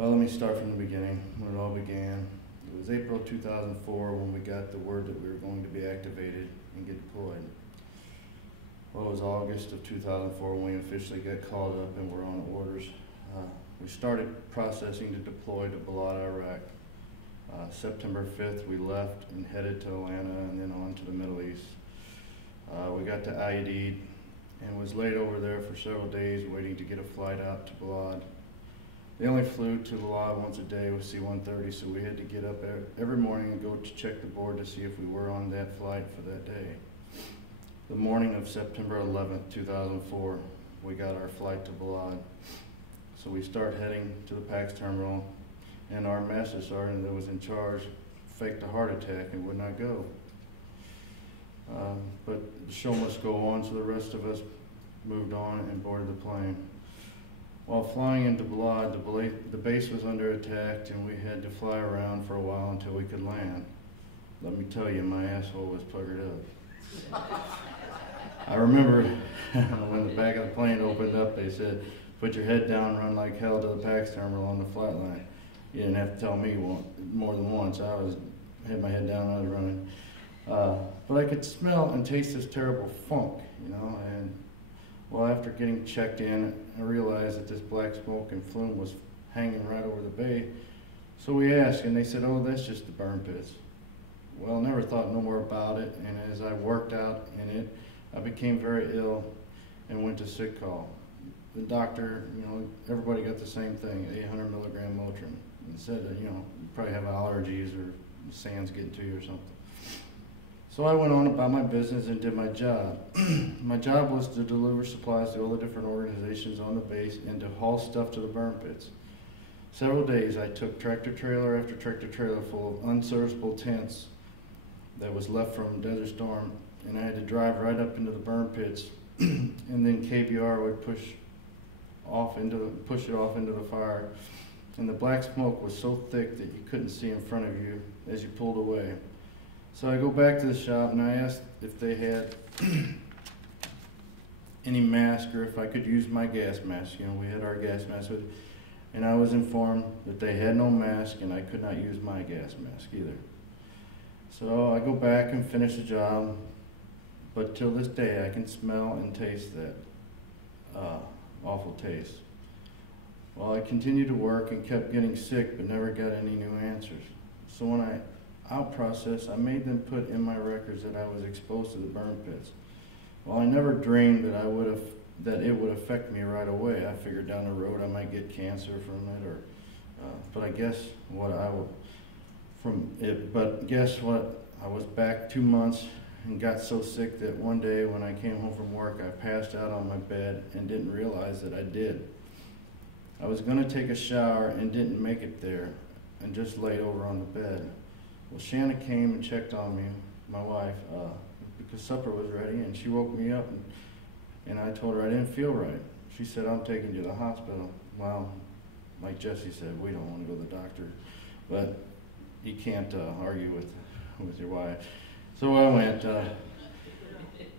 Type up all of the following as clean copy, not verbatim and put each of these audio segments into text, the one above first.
Well, let me start from the beginning, when it all began. It was April 2004 when we got the word that we were going to be activated and get deployed. Well, it was August of 2004 when we officially got called up and were on orders. We started processing to deploy to Balad, Iraq. September 5th, we left and headed to Atlanta and then on to the Middle East. We got to IED and was laid over there for several days waiting to get a flight out to Balad. They only flew to Balad once a day with C-130, so we had to get up every morning and go to check the board to see if we were on that flight for that day. The morning of September 11th, 2004, we got our flight to Balad. So we start heading to the PAX terminal, and our master sergeant that was in charge faked a heart attack and would not go. But the show must go on, so the rest of us moved on and boarded the plane. While flying into Balad, the base was under attack, and we had to fly around for a while until we could land. Let me tell you, my asshole was puckered up. I remember when the back of the plane opened up, they said, "Put your head down and run like hell to the PAX terminal on the flight line." You didn't have to tell me more than once. I had my head down and I was running. But I could smell and taste this terrible funk, you know, and well, after getting checked in, I realized that this black smoke and flume was hanging right over the bay. So we asked, and they said, "Oh, that's just the burn pits." Well, never thought no more about it, and as I worked out in it, I became very ill and went to sick call. The doctor, you know, everybody got the same thing, 800 milligram Motrin, and said that, you know, you probably have allergies or the sand's getting to you or something. So I went on about my business and did my job. My job was to deliver supplies to all the different organizations on the base and to haul stuff to the burn pits. Several days I took tractor trailer after tractor trailer full of unserviceable tents that was left from Desert Storm, and I had to drive right up into the burn pits, and then KBR would push it off into the fire, and the black smoke was so thick that you couldn't see in front of you as you pulled away. So I go back to the shop and I asked if they had any mask or if I could use my gas mask. You know, we had our gas mask with, and I was informed that they had no mask and I could not use my gas mask either. So I go back and finish the job, but till this day I can smell and taste that awful taste. Well, I continued to work and kept getting sick but never got any new answers. So when I out process, I made them put in my records that I was exposed to the burn pits. Well, I never dreamed that it would affect me right away. I figured down the road I might get cancer from it, or but I guess what I would from it. But guess what? I was back 2 months and got so sick that one day when I came home from work, I passed out on my bed and didn't realize that I did. I was going to take a shower and didn't make it there, and just laid over on the bed. Well, Shanna came and checked on me, my wife, because supper was ready, and she woke me up, and I told her I didn't feel right. She said, "I'm taking you to the hospital." Well, like Jesse said, we don't want to go to the doctor, but you can't argue with your wife. So I went.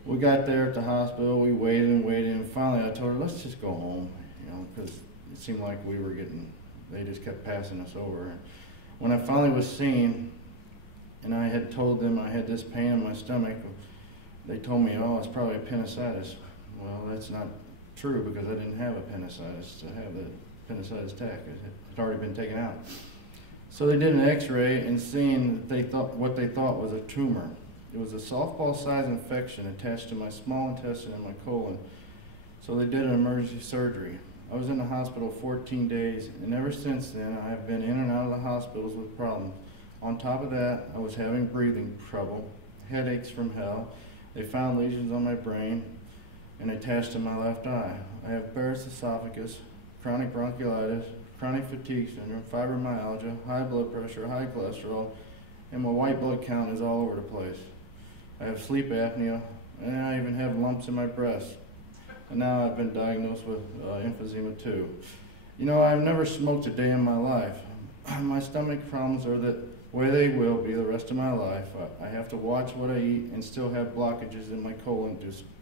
We got there at the hospital, we waited and finally I told her, "Let's just go home," you know, because it seemed like they just kept passing us over. When I finally was seen, and I had told them I had this pain in my stomach, they told me, "Oh, it's probably appendicitis." Well, that's not true because I didn't have appendicitis. I have the appendicitis attack. It had already been taken out. So they did an x-ray and seen that what they thought was a tumor. It was a softball-sized infection attached to my small intestine and my colon. So they did an emergency surgery. I was in the hospital 14 days, and ever since then I have been in and out of the hospitals with problems. On top of that, I was having breathing trouble, headaches from hell. They found lesions on my brain and attached to my left eye. I have Barrett's esophagus, chronic bronchiolitis, chronic fatigue syndrome, fibromyalgia, high blood pressure, high cholesterol, and my white blood count is all over the place. I have sleep apnea, and I even have lumps in my breast. And now I've been diagnosed with emphysema too. You know, I've never smoked a day in my life. My stomach problems are the way they will be the rest of my life. I have to watch what I eat and still have blockages in my colon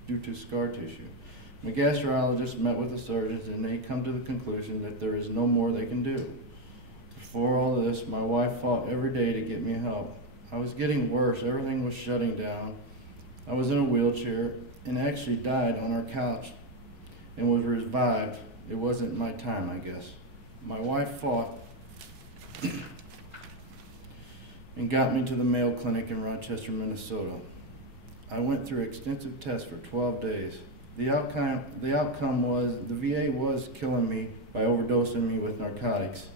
due to scar tissue. My gastrologist met with the surgeons and they come to the conclusion that there is no more they can do. before all of this, my wife fought every day to get me help. I was getting worse. Everything was shutting down. I was in a wheelchair and actually died on our couch and was revived. It wasn't my time, I guess. My wife fought and got me to the Mayo Clinic in Rochester, Minnesota. I went through extensive tests for 12 days. The outcome was the VA was killing me by overdosing me with narcotics,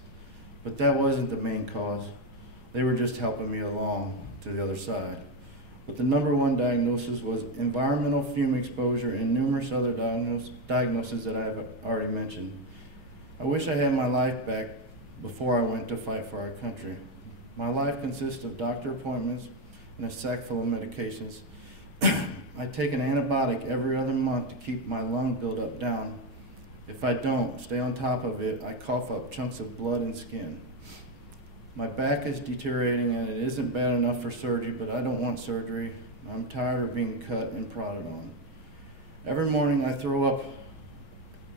but that wasn't the main cause. They were just helping me along to the other side. But the number one diagnosis was environmental fume exposure and numerous other diagnoses that I have already mentioned. I wish I had my life back before I went to fight for our country. My life consists of doctor appointments and a sack full of medications. I take an antibiotic every other month to keep my lung buildup down. If I don't stay on top of it, I cough up chunks of blood and skin. My back is deteriorating and it isn't bad enough for surgery, but I don't want surgery. I'm tired of being cut and prodded on. Every morning I throw up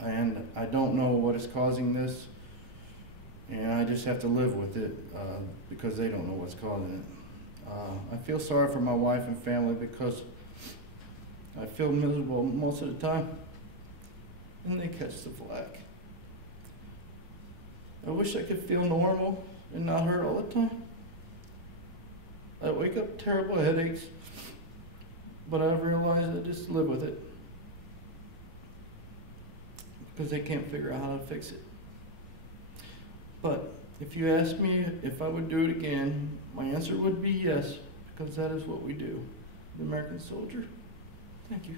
and I don't know what is causing this, and I just have to live with it because they don't know what's causing it. I feel sorry for my wife and family because I feel miserable most of the time, and they catch the flack. I wish I could feel normal and not hurt all the time. I wake up terrible headaches, but I've realized I just live with it because they can't figure out how to fix it. But if you ask me if I would do it again, my answer would be yes, because that is what we do. The American soldier. Thank you.